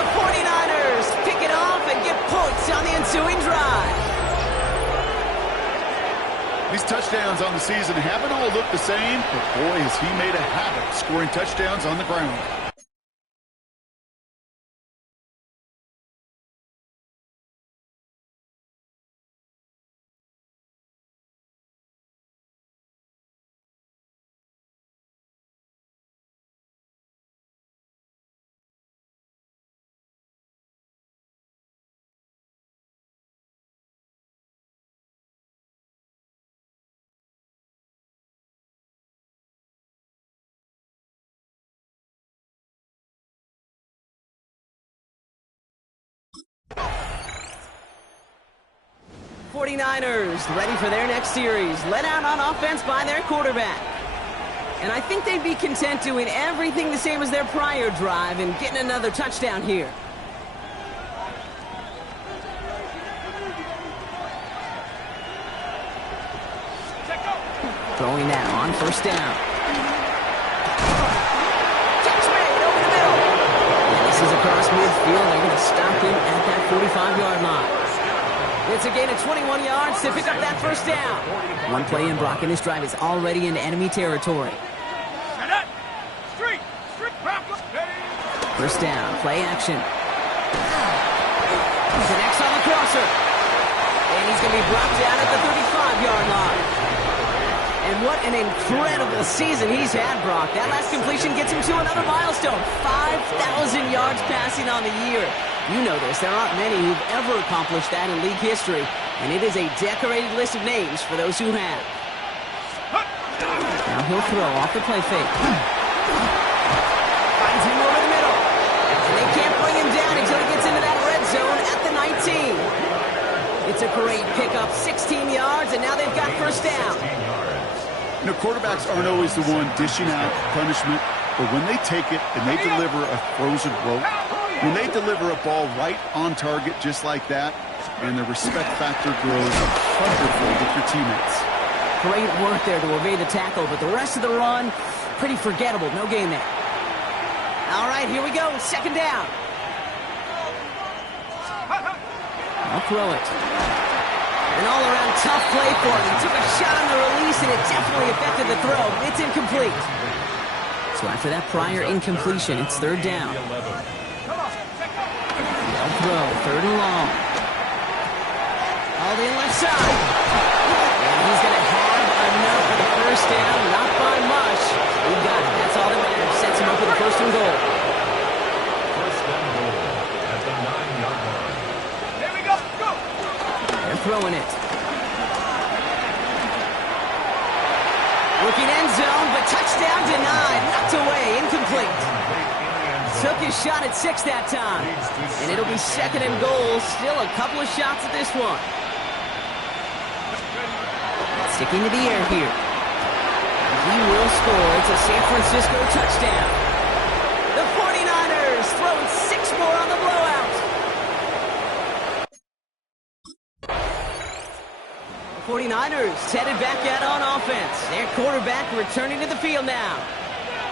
The 49ers pick it off and get points on the ensuing drive. these touchdowns on the season haven't all looked the same, but boy, has he made a habit of scoring touchdowns on the ground. 49ers ready for their next series, led out on offense by their quarterback. And I think they'd be content doing everything the same as their prior drive and getting another touchdown here. Throwing now on first down. Catch made over the middle. And this is across midfield. They're going to stop him at that 45-yard line. It's a gain of 21 yards to pick up that first down. One play in, Brock, and this drive is already into enemy territory. First down, play action. Connects on the crosser. And he's going to be brought down at the 35-yard line. And what an incredible season he's had, Brock. That last completion gets him to another milestone. 5,000 yards passing on the year. You know this. There aren't many who've ever accomplished that in league history. And it is a decorated list of names for those who have. Now he'll throw off the play fake. Finds him over the middle. And they can't bring him down until he gets into that red zone at the 19. It's a great pickup, 16 yards, and now they've got first down. You know, quarterbacks aren't always the one dishing out punishment, but when they take it and they deliver a frozen rope, When they deliver a ball right on target just like that, and the respect factor grows 100-fold with your teammates. Great work there to evade the tackle, but the rest of the run, pretty forgettable. No gain there. All right, here we go. Second down. I'll throw it. An all-around tough play for him. He took a shot on the release, and it definitely affected the throw. It's incomplete. So after that prior incompletion, it's third down. They'll throw, third and long. All in left side. And he's going to have enough for the first down. Not by much. He got it. That's all that matters. Sets him up with a first and goal. First and goal at the 9-yard line. Here we go. Go. They're throwing it. Looking end zone, but touchdown denied. Knocked away. Incomplete. Took his shot at 6 that time. And it'll be second and goal. Still a couple of shots at this one. Sticking to the air here. He will score. It's a San Francisco touchdown. The 49ers throwing 6 more on the blowout. The 49ers headed back out on offense. Their quarterback returning to the field now.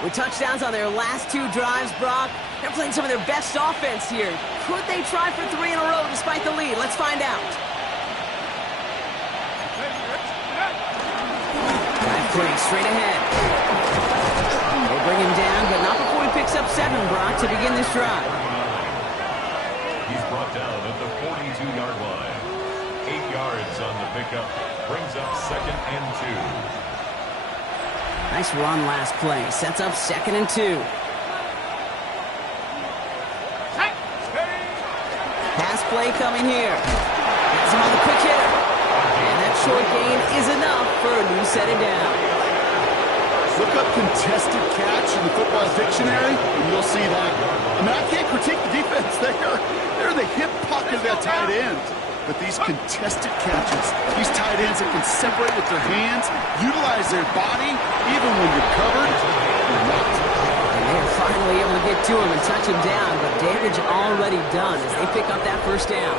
With touchdowns on their last 2 drives, Brock, they're playing some of their best offense here. Could they try for 3 in a row despite the lead? Let's find out. Play straight ahead. They bring him down, but not before he picks up 7, Brock, to begin this drive. He's brought down at the 42-yard line. 8 yards on the pickup. Brings up second and 2. Nice run last play. Sets up second and 2. Pass play coming here. Gets him on the quick hitter. And that short gain is enough for a new setting down. Look up contested catch in the football dictionary, and you'll see that. I mean, I can't critique the defense there. They're in the hip pocket of that tight end. But these contested catches, these tight ends that can separate with their hands, utilize their body, even when you're covered, you're not. And they're finally able to get to him and touch him down, but damage already done as they pick up that first down.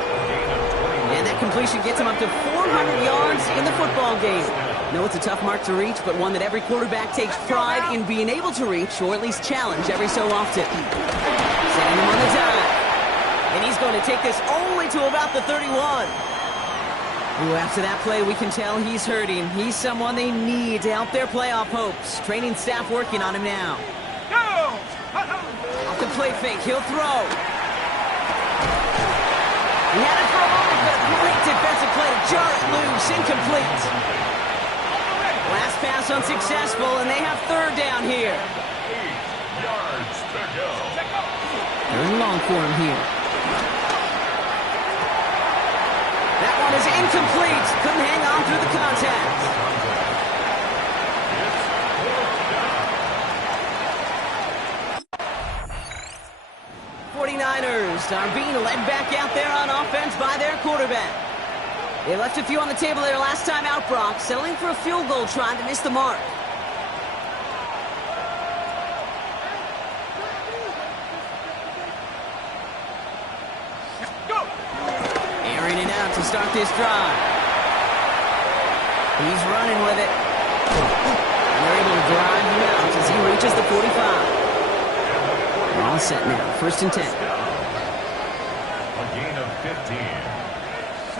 And that completion gets him up to 400 yards in the football game. No, it's a tough mark to reach, but one that every quarterback takes pride in being able to reach, or at least challenge every so often. Setting him on the dive. And he's going to take this only to about the 31. Ooh, after that play, we can tell he's hurting. He's someone they need to help their playoff hopes. Training staff working on him now. Go! Off the play fake, he'll throw. He had it for a moment, but a great defensive play to jar it loose. Incomplete. Last pass unsuccessful, and they have third down here. 8 yards to go. Third and long for him here. That one is incomplete. Couldn't hang on through the contact. 49ers are being led back out there on offense by their quarterback. They left a few on the table there last time out, Brock, settling for a field goal trying to miss the mark. Go! Airing it out to start this drive. He's running with it. And they're able to drive him out as he reaches the 45. They're all set now. First and 10. A gain of 15.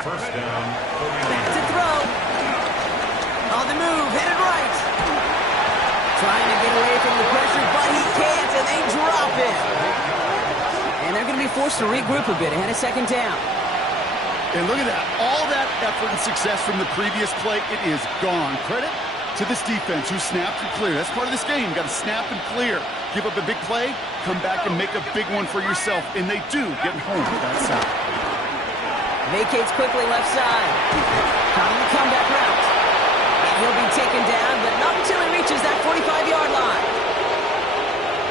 First down, 49. Back to throw. On the move, headed right. Trying to get away from the pressure, but he can't, and they drop it. And they're going to be forced to regroup a bit ahead of second down. And look at that. All that effort and success from the previous play, it is gone. Credit to this defense who snapped and cleared. That's part of this game. You got to snap and clear. Give up a big play, come back and make a big one for yourself. And they do get home with that side. Vacates quickly left side. Caught on the comeback route. And he'll be taken down, but not until he reaches that 45-yard line.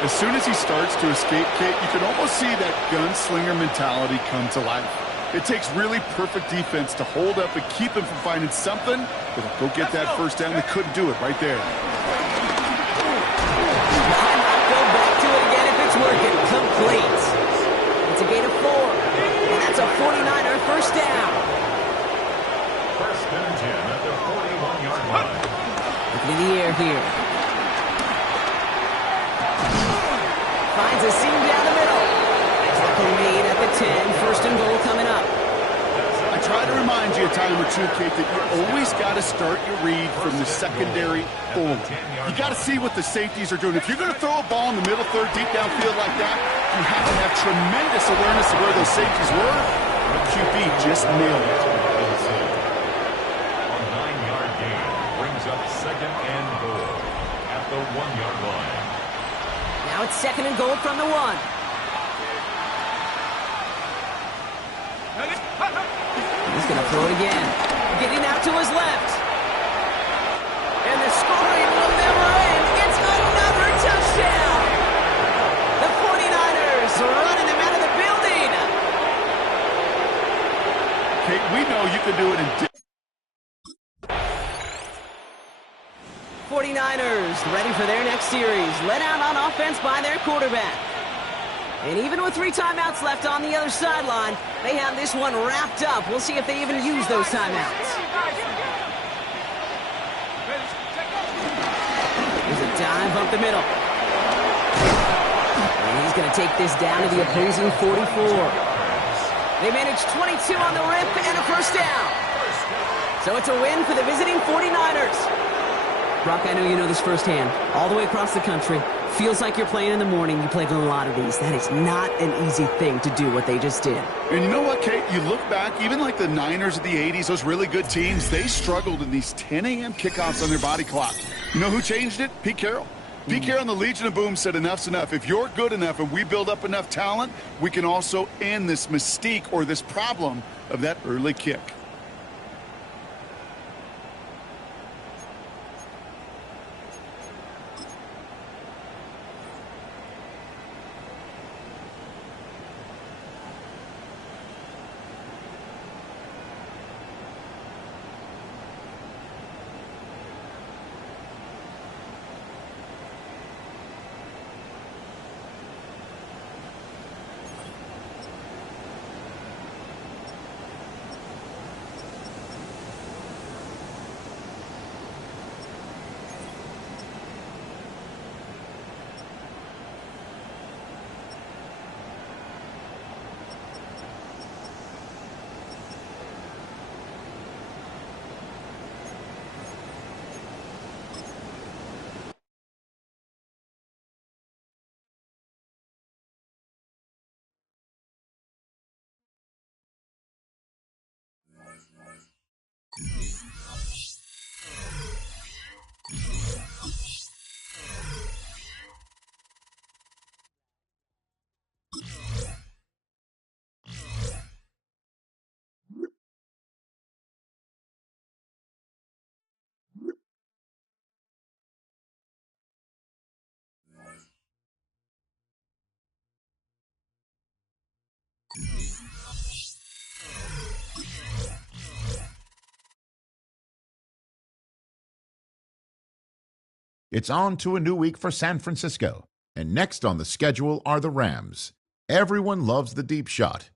As soon as he starts to escape, Kate, you can almost see that gunslinger mentality come to life. It takes really perfect defense to hold up and keep him from finding something, but go get that first down. They couldn't do it right there. Why not go back to it again if it's working? Complete. a 49er first down. First and 10 at the 41-yard line. Looking in the air here. Finds a seam down the middle. Tackle made at the 10. First and goal coming up. I try to remind you a time or two, Kate, that you always got to start your read from the secondary forward. You got to see what the safeties are doing. If you're going to throw a ball in the middle third, deep downfield like that, you have to have tremendous awareness of where those safeties were. The QB just nailed it. A 9-yard gain brings up second and goal at the 1-yard line. Now it's second and goal from the 1. He's going to throw it again. Getting out to his left. And the scoring will never end. It's another touchdown. The 49ers running them out of the building. Kate, we know you can do it in 49ers ready for their next series. Let out on offense by their quarterback. And even with 3 timeouts left on the other sideline, they have this one wrapped up. We'll see if they even use those timeouts. Here's a dive up the middle. And he's going to take this down to the opposing 44. They managed 22 on the rip and a first down. So it's a win for the visiting 49ers. Brock, I know you know this firsthand. All the way across the country. Feels like you're playing in the morning. You played a lot of these. That is not an easy thing to do what they just did. And you know what, Kate? You look back, even like the Niners of the 80s, those really good teams, they struggled in these 10 a.m. kickoffs on their body clock. You know who changed it? Pete Carroll. Pete Carroll and the Legion of Boom said enough's enough. If you're good enough and we build up enough talent, we can also end this mystique or this problem of that early kick. It's on to a new week for San Francisco, and next on the schedule are the Rams. Everyone loves the deep shot,